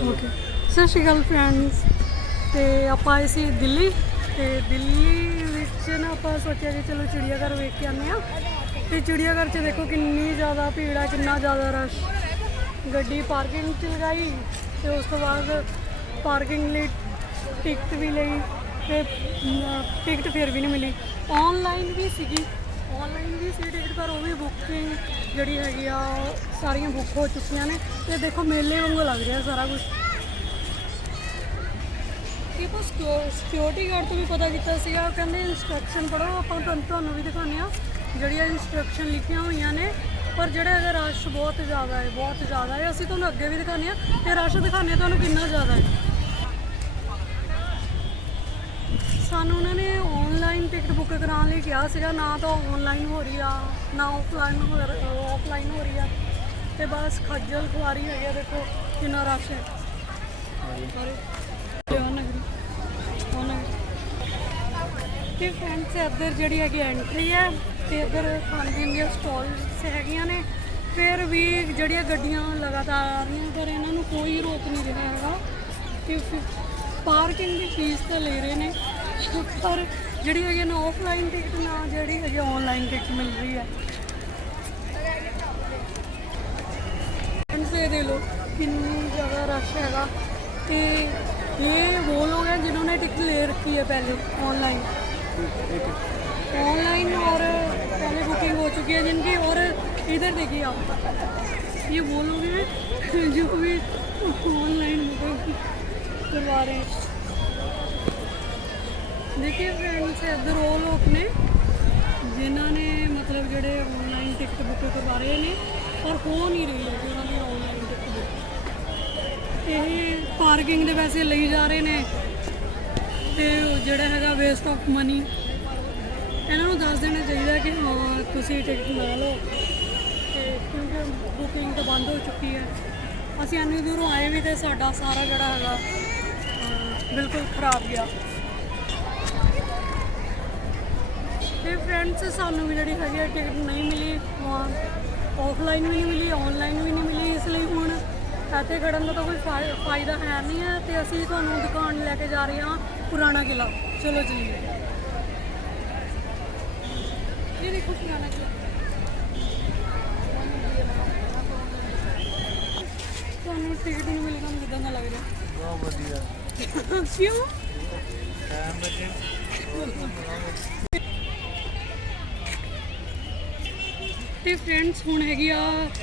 Okay ਸਤਿ ਸ਼੍ਰੀ ਅਕਾਲ friends. ਤੇ ਆਪਾਂ ਆਏ ਸੀ ਦਿੱਲੀ, ਤੇ ਦਿੱਲੀ ਵਿੱਚ ਨਾ ਆਪਾਂ ਸੋਚਿਆ ਕਿ ਚਲੋ ਚਿੜੀਆ ਘਰ ਵੇਖ ਕੇ ਆਉਂਦੇ ਹਾਂ। ਤੇ ਚਿੜੀਆ ਘਰ 'ਚ ਦੇਖੋ ਕਿੰਨੀ ਜ਼ਿਆਦਾ ਭੀੜ ਆ, ਕਿੰਨਾ ਜ਼ਿਆਦਾ ਰਸ਼। ਗੱਡੀ ਪਾਰਕਿੰਗ 'ਚ ਲਗਾਈ ਤੇ ਉਸ ਤੋਂ ਬਾਅਦ ਪਾਰਕਿੰਗ ਲਈ ਟਿਕਟ ਵੀ ਲਈ ਤੇ ਟਿਕਟ ਫਿਰ ਵੀ ਨਹੀਂ ਮਿਲੀ। ਔਨਲਾਈਨ ਵੀ ਸੀ ਟਿਕਟ, ਪਰ ਉਹ ਵੀ ਬੁਕਿੰਗ ਜਿਹੜੀ ਹੈਗੀ ਆ ਉਹ ਸਾਰੀਆਂ ਬੁੱਕ ਹੋ ਚੁੱਕੀਆਂ ਨੇ। ਤੇ ਦੇਖੋ ਮੇਲੇ ਵਾਂਗੂ ਲੱਗ ਰਿਹਾ ਸਾਰਾ ਕੁਝ। ਕਿ ਆਪਾਂ ਸਿਕਿਉਰਿਟੀ ਗਾਰਡ ਤੋਂ ਵੀ ਪਤਾ ਕੀਤਾ ਸੀਗਾ, ਕਹਿੰਦੇ ਇੰਸਟਰਕਸ਼ਨ ਪੜ੍ਹੋ। ਆਪਾਂ ਤੁਹਾਨੂੰ ਵੀ ਦਿਖਾਉਂਦੇ ਹਾਂ ਜਿਹੜੀਆਂ ਇੰਸਟਰਕਸ਼ਨ ਲਿਖੀਆਂ ਹੋਈਆਂ ਨੇ। ਪਰ ਜਿਹੜਾ ਇਹਦਾ ਰਸ਼ ਬਹੁਤ ਜ਼ਿਆਦਾ ਹੈ, ਅਸੀਂ ਤੁਹਾਨੂੰ ਅੱਗੇ ਵੀ ਦਿਖਾਉਂਦੇ ਹਾਂ ਤੇ ਰਸ਼ ਦਿਖਾਉਂਦੇ ਹਾਂ ਤੁਹਾਨੂੰ ਕਿੰਨਾ ਜ਼ਿਆਦਾ ਹੈ। ਸਾਨੂੰ ਉਹਨਾਂ ਨੇ ਔਨਲਾਈਨ ਟਿਕਟ ਬੁੱਕ ਕਰਾਉਣ ਲਈ ਕਿਹਾ ਸੀਗਾ, ਨਾ ਤਾਂ ਔਨਲਾਈਨ ਹੋ ਰਹੀ ਆ ਨਾ ਆਫਲਾਈਨ ਹੋ ਰਹੀ ਆ। ਤੇ ਬਸ ਖੱਜਲ ਖੁਆਰੀ ਹੈਗੀ ਆ। ਦੇਖੋ ਕਿੰਨਾ ਰਸ਼ ਹੈ। ਤੇ ਫਰੈਂਡਸ ਇੱਧਰ ਜਿਹੜੀ ਹੈਗੀ ਐਂਟਰੀ ਹੈ, ਤੇ ਇੱਧਰ ਖਾਣ ਪੀਣ ਦੀਆਂ ਸਟਾਲਸ ਹੈਗੀਆਂ ਨੇ। ਫਿਰ ਵੀ ਜਿਹੜੀਆਂ ਗੱਡੀਆਂ ਲਗਾਤਾਰ ਆ ਰਹੀਆਂ, ਪਰ ਇਹਨਾਂ ਨੂੰ ਕੋਈ ਰੋਕ ਨਹੀਂ ਰਿਹਾ ਹੈਗਾ। ਤੇ ਪਾਰਕਿੰਗ ਦੀ ਫੀਸ ਤਾਂ ਲੈ ਰਹੇ ਨੇ, ਪਰ ਜਿਹੜੀ ਹੈਗੀ ਨਾ ਆਫਲਾਈਨ ਟਿਕਟ ਨਾ ਜਿਹੜੀ ਹੈਗੀ ਔਨਲਾਈਨ ਟਿਕਟ ਮਿਲ ਰਹੀ ਹੈ। ਇਹ ਦੇ ਲੋ कितनी ज़्यादा रश हैगा। तो ये वो लोग हैं जिन्होंने टिकट ले रखी है पहले ऑनलाइन और पहले बुकिंग हो चुकी है जिनकी। और इधर देखिए आप, ये वो लोग हैं जो भी ऑनलाइन बुकिंग करवा रहे हैं। देखिए फ्रेंड्स, इधर वो लोग ने जिन्होंने मतलब जोड़े ऑनलाइन टिकट बुक करवा रहे हैं पर हो नहीं रही है उन्होंने ऑनलाइन टिकट बुक। ये पार्किंग के पैसे ले जा रहे हैं तो जोड़ा है वेस्ट ऑफ मनी। इन्हों दस देना चाहिए कि हाँ तुम टिकट ला लो, क्योंकि बुकिंग तो बंद हो चुकी है। असी इन्नी दूरों आए भी तो साडा सारा जोड़ा है बिल्कुल खराब गया। तो फ्रेंड्स सानू भी जी है टिकट नहीं मिली, ऑफलाइन भी नहीं मिली, ऑनलाइन भी नहीं मिली। इसलिए हुण ਇੱਥੇ ਖੜਨ ਦਾ ਤਾਂ ਕੋਈ ਫਾਇਦਾ ਹੈ नहीं है। तो ਅਸੀਂ ਤੁਹਾਨੂੰ ਦੁਕਾਨ ਲੈ ਕੇ ਜਾ ਰਹੇ ਹਾਂ ਪੁਰਾਣਾ ਕਿਲਾ। ਚਲੋ ਚਲੀਏ। ਇਹ ਦੇਖੋ ਪੁਰਾਣਾ ਕਿਲਾ। ਤੁਹਾਨੂੰ ਟਿਕਟ ਨਹੀਂ ਮਿਲੀ, ਤੁਹਾਨੂੰ ਕਿੱਦਾਂ ਦਾ ਲੱਗ ਰਿਹਾ? ਬਹੁਤ ਵਧੀਆ। ਕਿਉਂ? ਤੇ ਫਰੈਂਡਸ ਹੁਣ ਹੈਗੀ ਆ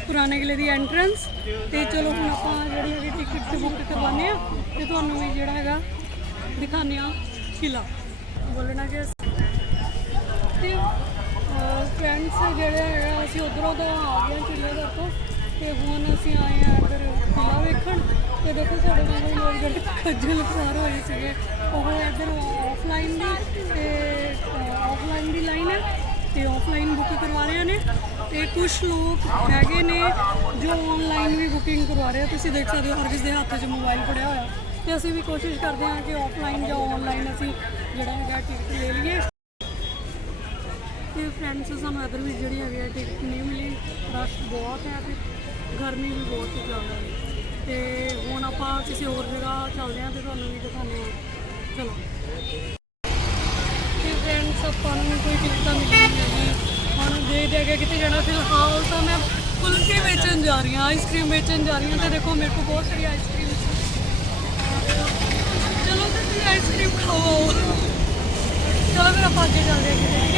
ਪੁਰਾਣੇ ਕਿਲੇ ਦੀ ਐਂਟਰੈਂਸ। ਤੇ ਚਲੋ ਹੁਣ ਆਪਾਂ ਜਿਹੜੀ ਹੈਗੀ ਟਿਕਟ ਬੁੱਕ ਕਰਵਾਉਂਦੇ ਆ ਤੇ ਤੁਹਾਨੂੰ ਵੀ ਜਿਹੜਾ ਹੈਗਾ ਦਿਖਾਉਂਦੇ ਆ ਕਿਲਾ। ਬੋਲਣਾ ਕਿ ਤੇ ਫਰੈਂਡਸ ਜਿਹੜੇ ਹੈਗਾ ਅਸੀਂ ਉੱਧਰੋਂ ਤੋਂ ਆ ਗਏ ਚਿੜੀਆ ਘਰ ਤੋਂ, ਤੇ ਹੁਣ ਅਸੀਂ ਆਏ ਆ ਇੱਧਰ ਕਿਲਾ ਵੇਖਣ। ਤੇ ਦੇਖੋ ਸਾਡੇ ਨਾਲ ਲੋਕ ਜਿਹੜੇ ਖੱਜਲ ਖੁਆਰ ਹੋਏ ਸੀਗੇ ਉਹ ਇੱਧਰ ਆਫਲਾਈਨ ਦੀ ਲਾਈਨ ਹੈ ਤੇ ਆਫਲਾइन बुक करवा रहे हैं। तो कुछ लोग हैगे ने जो ऑनलाइन भी बुकिंग करवा रहे हैं। तुम देख सकते हो हर किसी के हाथ च मोबाइल फड़िया होया। तो असी भी कोशिश करते हैं कि ऑफलाइन या ऑनलाइन असी जोड़ा है टिकट ले लीए। तो फ्रेंड्स सानू इधर भी जी है टिकट नहीं मिली, रश बहुत है तो गर्मी भी बहुत ज़्यादा है। तो हुण आपां किसी होर जगह चलते हैं तो तुहानूं भी दिखाने। चलो फ्रेंड्स ਆਪਾਂ ਨੂੰ ਕੋਈ ਟਿਕਟ ਤਾਂ ਮਿਲੀ ਨਹੀਂ ਹੈਗੀ। ਹੁਣ ਦੇ ਕੇ ਕਿਤੇ ਜਾਣਾ। ਫਿਲਹਾਲ ਤਾਂ ਮੈਂ ਫੁਲਕੇ ਵੇਚਣ ਜਾ ਰਹੀ ਹਾਂ, ਆਈਸਕ੍ਰੀਮ ਵੇਚਣ ਜਾ ਰਹੀ ਹਾਂ। ਤੇ ਦੇਖੋ ਮੇਰੇ ਕੋਲ ਬਹੁਤ ਸਾਰੀ ਆਈਸਕ੍ਰੀਮ। ਚਲੋ ਤੁਸੀਂ ਆਈਸਕ੍ਰੀਮ ਖਾਓ। ਚਲੋ ਫਿਰ ਆਪਾਂ ਅੱਗੇ ਚੱਲਦੇ ਹਾਂ ਕਿਤੇ।